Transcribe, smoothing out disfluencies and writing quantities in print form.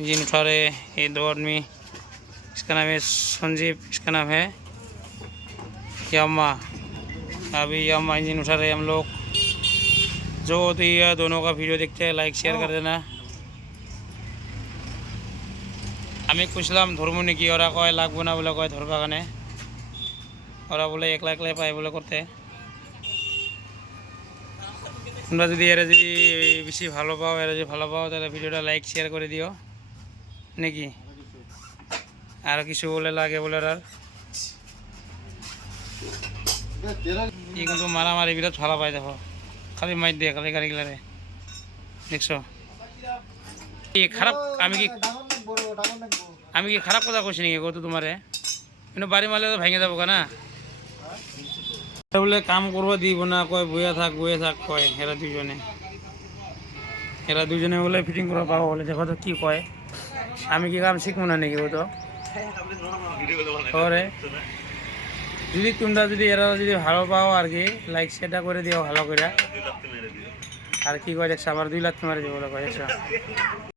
Engine उठा रहे ये दो आदमी। इसका नाम है संजीव, इसका नाम है यामा। अभी यामा इंजन उठा रहे हम लोग। जो होती है दोनों का वीडियो देखते हैं, लाइक शेयर कर देना। আমি খুঁজলাম ধর্ম নাকি, ওরা কয় লাগবো না বলে, কয় ধরবা কানে ওরা বলে একলা একলাই পায় বলে করতে। তোমরা যদি এরা যদি বেশি ভালো পাও, এরা যদি ভালো পাও তাহলে ভিডিওটা লাইক শেয়ার করে দিও নাকি। আর কিছু বলে লাগে বলে আর এই কিন্তু মারামারি বিরাট ভালো পায়। দেখো খালি মাইর দিয়ে খালি গাড়িগুলারে দেখছো। খারাপ আমি কি খারাপ কথা কইছি নাকি কত তোমারে? কিন্তু বাড়ি মারলে তো ভেঙে যাবো না। বলে কাম করবো দিব না, কয় বইয়া থাক কয় এরা দুজনে বলে ফিটিং করা পাবো বলে। দেখো তো কি কয়, আমি কি কাম শিখবো না নাকি? ও তো যদি তোমরা যদি এরা যদি ভালো পাও আর কি লাইক শেয়ারটা করে দিও ভালো করে। আর কি কয় দেখছো, আবার 2 লাখ মেরে দিব বলে কয় দেখছো।